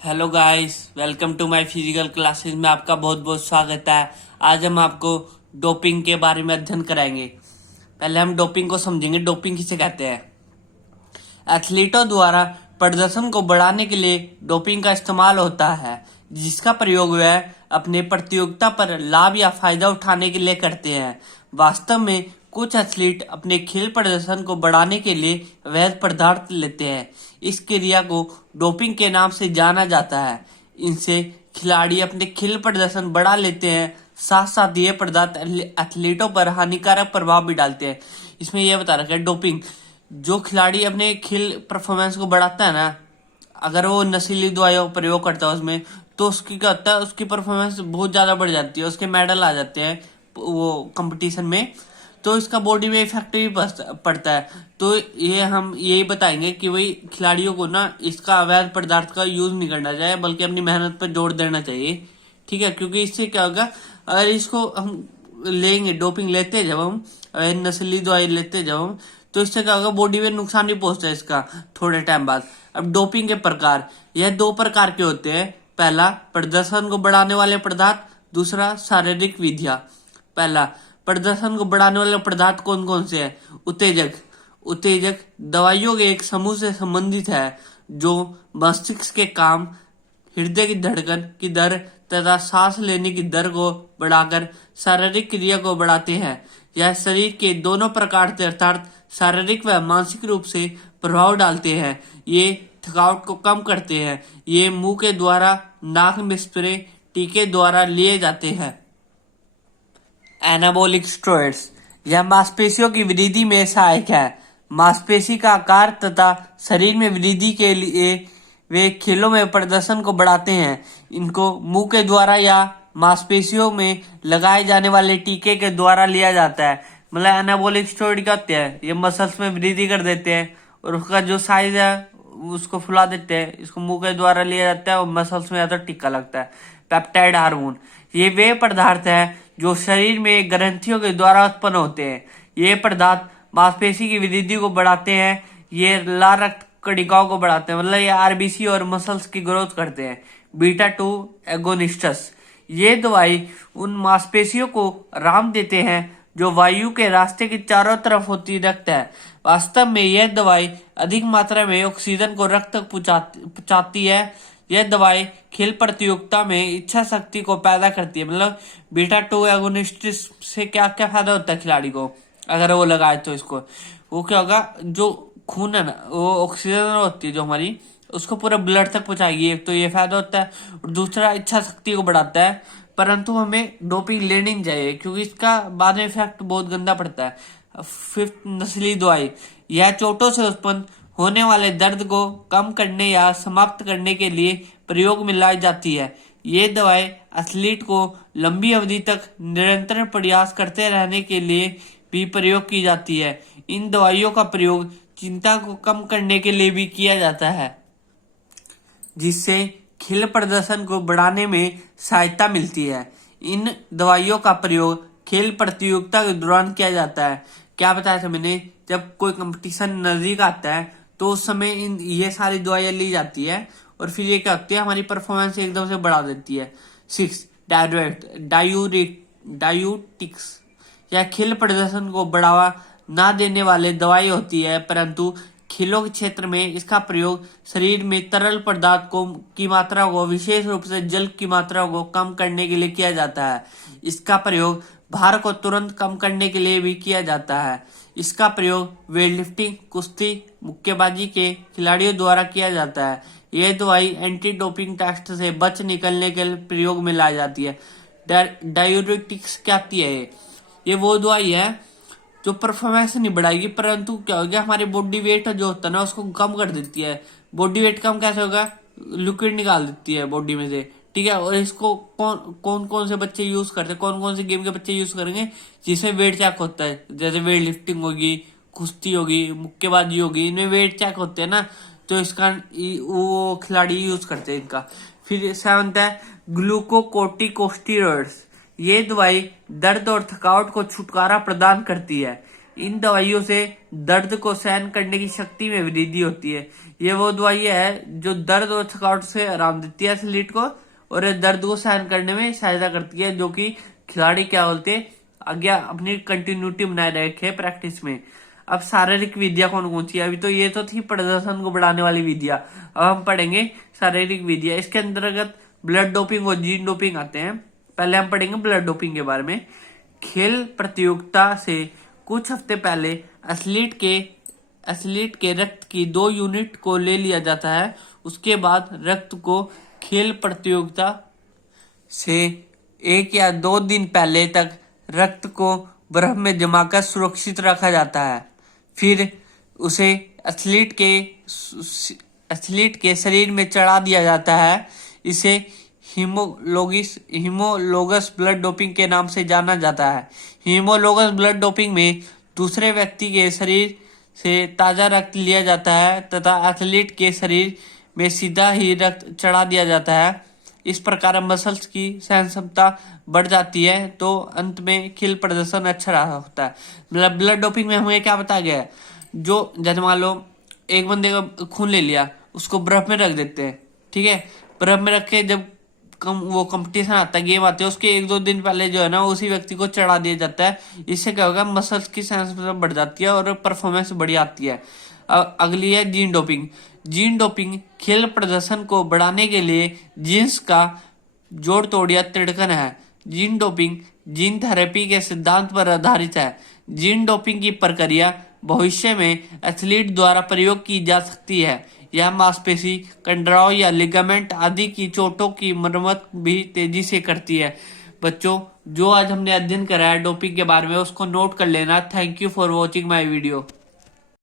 Hello guys, welcome to my physical classes में आपका बहुत बहुत स्वागत है। आज हम आपको डोपिंग के बारे में अध्ययन कराएंगे। पहले हम डोपिंग को समझेंगे। डोपिंग किसे कहते हैं? एथलीटों द्वारा प्रदर्शन को बढ़ाने के लिए डोपिंग का इस्तेमाल होता है, जिसका प्रयोग वह अपने प्रतियोगिता पर लाभ या फायदा उठाने के लिए करते हैं। वास्तव में कुछ एथलीट अपने खेल प्रदर्शन को बढ़ाने के लिए अवैध पदार्थ लेते हैं। इस क्रिया को डोपिंग के नाम से जाना जाता है। इनसे खिलाड़ी अपने खेल प्रदर्शन बढ़ा लेते हैं, साथ साथ ये पदार्थ एथलीटों पर हानिकारक प्रभाव भी डालते हैं। इसमें यह बता रखा है डोपिंग जो खिलाड़ी अपने खेल परफॉर्मेंस को बढ़ाता है ना, अगर वो नशीली दवाइयों का प्रयोग करता है उसमें, तो उसकी क्या होता है, उसकी परफॉर्मेंस बहुत ज्यादा बढ़ जाती है, उसके मेडल आ जाते हैं वो कंपटीशन में। तो इसका बॉडी में इफेक्ट भी पड़ता है। तो ये हम यही बताएंगे कि भाई खिलाड़ियों को ना इसका अवैध पदार्थ का यूज नहीं करना चाहिए, बल्कि अपनी मेहनत पर जोर देना चाहिए। ठीक है, क्योंकि इससे क्या होगा, अगर इसको हम लेंगे, डोपिंग लेते जब हम, नशीली दवाई लेते जब हम, तो इससे क्या होगा, बॉडी में नुकसान भी पहुंचता है इसका थोड़े टाइम बाद। अब डोपिंग के प्रकार, यह दो प्रकार के होते हैं। पहला, प्रदर्शन को बढ़ाने वाले पदार्थ। दूसरा, शारीरिक विधियां। पहला, प्रदर्शन को बढ़ाने वाले पदार्थ कौन कौन से हैं? उत्तेजक। उत्तेजक दवाइयों के एक समूह से संबंधित है जो मस्तिष्क के काम, हृदय की धड़कन की दर तथा सांस लेने की दर को बढ़ाकर शारीरिक क्रिया को बढ़ाते हैं। यह शरीर के दोनों प्रकार से अर्थात शारीरिक व मानसिक रूप से प्रभाव डालते हैं। ये थकावट को कम करते हैं। ये मुंह के द्वारा, नाक में स्प्रे, टीके द्वारा लिए जाते हैं। एनाबॉलिक स्टेरॉइड्स, यह मांसपेशियों की वृद्धि में सहायक है। मांसपेशी का आकार तथा शरीर में वृद्धि के लिए वे खेलों में प्रदर्शन को बढ़ाते हैं। इनको मुंह के द्वारा या मांसपेशियों में लगाए जाने वाले टीके के द्वारा लिया जाता है। मतलब एनाबॉलिक स्टेरॉइड क्या होते हैं? ये मसल्स में वृद्धि कर देते हैं और उसका जो साइज है उसको फुला देते हैं। इसको मुंह के द्वारा लिया जाता है और मसल्स में ज्यादा टिक्का लगता है। पेप्टाइड हार्मोन, ये वे पदार्थ है जो शरीर में ग्रंथियों के द्वारा उत्पन्न होते हैं। ये पदार्थ मांसपेशी की वृद्धि को बढ़ाते हैं। ये लाल रक्त कणिकाओं को बढ़ाते हैं, मतलब ये आरबीसी और मसल्स की ग्रोथ करते हैं। बीटा 2 एगोनिस्टस, ये दवाई उन मांसपेशियों को आराम देते हैं जो वायु के रास्ते के चारों तरफ होती रखता है। वास्तव में यह दवाई अधिक मात्रा में ऑक्सीजन को रक्त तक पहुंचाती है। यह दवाई खेल प्रतियोगिता में इच्छा शक्ति को पैदा करती है। मतलब बीटा 2 एगोनिस्ट से क्या क्या फायदा होता है खिलाड़ी को अगर वो लगाए तो इसको, वो क्या होगा, जो खून है ना, वो ऑक्सीजन होती है जो हमारी, उसको पूरा ब्लड तक पहुंचाएगी। एक तो ये फायदा होता है और दूसरा इच्छा शक्ति को बढ़ाता है। परंतु हमें डोपिंग लेनी नहीं चाहिए क्योंकि इसका बाद में इफेक्ट बहुत गंदा पड़ता है। फिफ्थ, नस्ली दवाई, यह चोटों से उत्पन्न होने वाले दर्द को कम करने या समाप्त करने के लिए प्रयोग में लाई जाती है। ये दवाई एथलीट को लंबी अवधि तक निरंतर प्रयास करते रहने के लिए भी प्रयोग की जाती है। इन दवाइयों का प्रयोग चिंता को कम करने के लिए भी किया जाता है, जिससे खेल प्रदर्शन को बढ़ाने में सहायता मिलती है। इन दवाइयों का प्रयोग खेल प्रतियोगिता के दौरान किया जाता है। क्या बताया था मैंने, जब कोई कंपटीशन नजदीक आता है तो उस समय ये सारी दवाइयां ली जाती है और फिर ये क्या होती है, हमारी परफॉर्मेंस एकदम से बढ़ा देती है। 6, डायूटिक्स, यह खेल प्रदर्शन को बढ़ावा ना देने वाले दवाई होती है, परंतु खेलों के क्षेत्र में इसका प्रयोग शरीर में तरल पदार्थ को की मात्रा को, विशेष रूप से जल की मात्रा को कम करने के लिए किया जाता है। इसका प्रयोग भार को तुरंत कम करने के लिए भी किया जाता है। इसका प्रयोग वेटलिफ्टिंग, कुश्ती, मुक्केबाजी के खिलाड़ियों द्वारा किया जाता है। यह दवाई एंटी डोपिंग टेस्ट से बच निकलने के प्रयोग में लाई जाती है। डायूरेटिक्स क्या आती है? ये वो दवाई है जो परफॉर्मेंस नहीं बढ़ाएगी, परंतु क्या हो गया, हमारे बॉडी वेट जो होता है ना उसको कम कर देती है। बॉडी वेट कम कैसे होगा? लिक्विड निकाल देती है बॉडी में से। ठीक है, और इसको कौन कौन से बच्चे यूज करते हैं, कौन कौन से गेम के बच्चे यूज करेंगे जिसमें वेट चेक होता है, जैसे वेट लिफ्टिंग होगी, कुश्ती होगी, मुक्केबाजी होगी, इनमें वेट चेक होते हैं ना, तो इसका वो खिलाड़ी यूज करते हैं इनका। फिर 7 है ग्लूकोकोर्टिकोस्टेरॉइड्स, ये दवाई दर्द और थकावट को छुटकारा प्रदान करती है। इन दवाइयों से दर्द को सहन करने की शक्ति में वृद्धि होती है। ये वो दवाई है जो दर्द और थकावट से आराम देती है एथलीट को, और ये दर्द को सहन करने में सहायता करती है, जो कि खिलाड़ी क्या बोलते हैं आगे अपनी कंटिन्यूटी बनाए रखे प्रैक्टिस में। अब शारीरिक विद्या कौन कौन सी है? अभी तो ये तो थी प्रदर्शन को बढ़ाने वाली विद्या, अब हम पढ़ेंगे शारीरिक विद्या। इसके अंतर्गत ब्लड डोपिंग और जीन डोपिंग आते हैं। पहले हम पढ़ेंगे ब्लड डोपिंग के बारे में। खेल प्रतियोगिता से कुछ हफ्ते पहले एथलीट के रक्त की 2 यूनिट को ले लिया जाता है। उसके बाद रक्त को खेल प्रतियोगिता से 1 या 2 दिन पहले तक रक्त को बर्फ में जमाकर सुरक्षित रखा जाता है। फिर उसे एथलीट के शरीर में चढ़ा दिया जाता है। इसे हीमोलोगस ब्लड डोपिंग के नाम से जाना जाता है। हीमोलोगस ब्लड डोपिंग में दूसरे व्यक्ति के शरीर से ताजा रक्त लिया जाता है तथा एथलीट के शरीर में सीधा ही रक्त चढ़ा दिया जाता है। इस प्रकार मसल्स की सहन क्षमता बढ़ जाती है, तो अंत में खेल प्रदर्शन अच्छा रहा होता है। मतलब ब्लड डोपिंग में हमें क्या बताया गया है, जो जैसे मान लो एक बंदे का खून ले लिया, उसको बर्फ में रख देते हैं, ठीक है। बर्फ में रख के जब वो कंपटीशन आता है, गेम आते हैं, उसके 1-2 दिन पहले जो है ना उसी व्यक्ति को चढ़ा दिया जाता है। इससे क्या होगा, मसल्स की सहन क्षमता बढ़ जाती है और परफॉर्मेंस बढ़ी आती है। अगली है जीन डोपिंग। जीन डोपिंग खेल प्रदर्शन को बढ़ाने के लिए जीन्स का जोड़ तोड़ या तिड़कन है। जीन डोपिंग जीन थेरेपी के सिद्धांत पर आधारित है। जीन डोपिंग की प्रक्रिया भविष्य में एथलीट द्वारा प्रयोग की जा सकती है। यह मांसपेशी, कंडराव या लिगामेंट आदि की चोटों की मरम्मत भी तेजी से करती है। बच्चों, जो आज हमने अध्ययन करा है डोपिंग के बारे में, उसको नोट कर लेना। Thank you for watching my video.